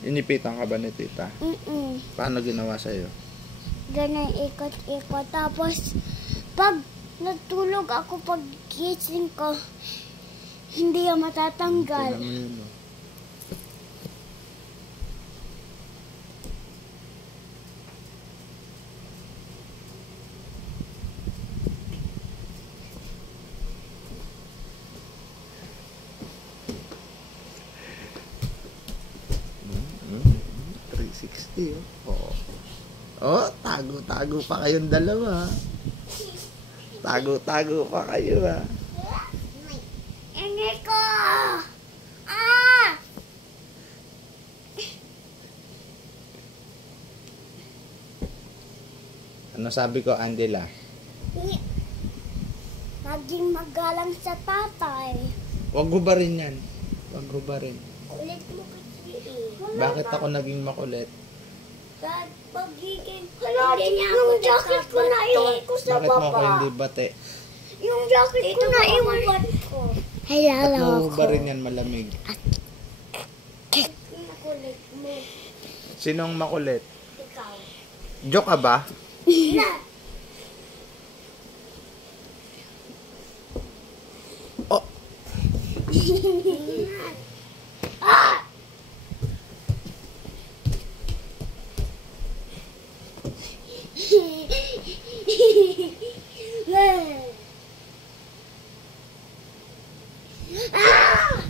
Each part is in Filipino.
Inipitan ka ba ni tita? Paano ginawa sa'yo? Ganun, ikot-ikot. Tapos, pag natulog ako, pag gising ko, hindi yan matatanggal. Tingnan mo yun, no? Oh. Oh, tago-tago pa kayong dalawa. Tago-tago pa kayo, ha. Ini ko! Ah! Ano sabi ko, Angela? Maging magalang sa tatay. Huwag hubarin yan. Huwag hubarin. Kulit mo kasi Bakit ako naging makulit? Dad, pagiging... Yung jacket ko na iwan ko sa Bakit mo ako baba. hindi bate? Yung jacket ko na iwan ko. Ay, Ba't lalo mo ako. hubarin yan malamig? Kulit mo. Sinong makulit? Ikaw. Joke ka ba? Oh! Ah! Ah!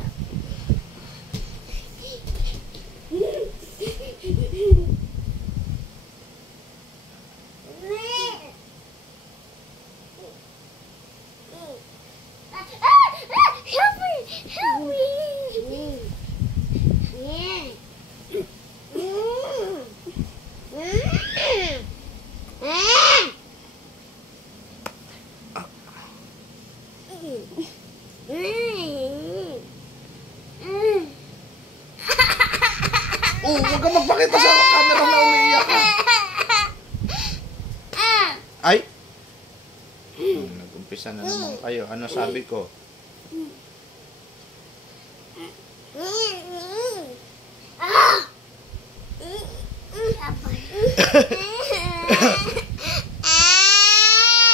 Help me! Help me! Oh, huwag ka magpakita sa camera na umiiyak ka. Ay! Nag-umpisa na naman kayo. Ano sabi ko?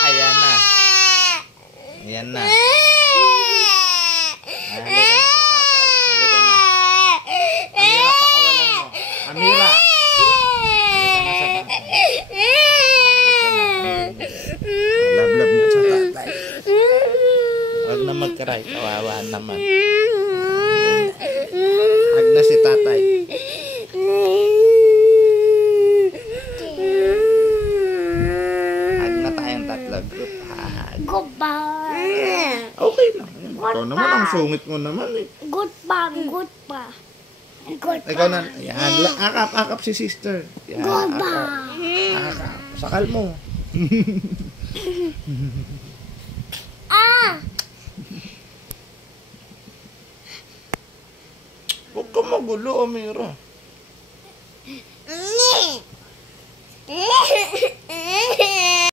Ayan na. Ayan na. Halika na sa tatay. Halika na. Amira, pakawalan mo. Amira! Halika na sa tatay. Halika na. Lablab na sa tatay. Huwag na mag-cry. Kawawa naman. Hag na si tatay. Hag na tayong tatlo. Group hug. Goodbye. Okay lang. Ikaw naman, ang sungit mo naman eh. Goodbye. Goodbye. Goodbye. Ikaw na, yan. Akap si sister. Yan, Goodbye. akap. Sakal mo. Ah! Huwag ka magulo, Amira.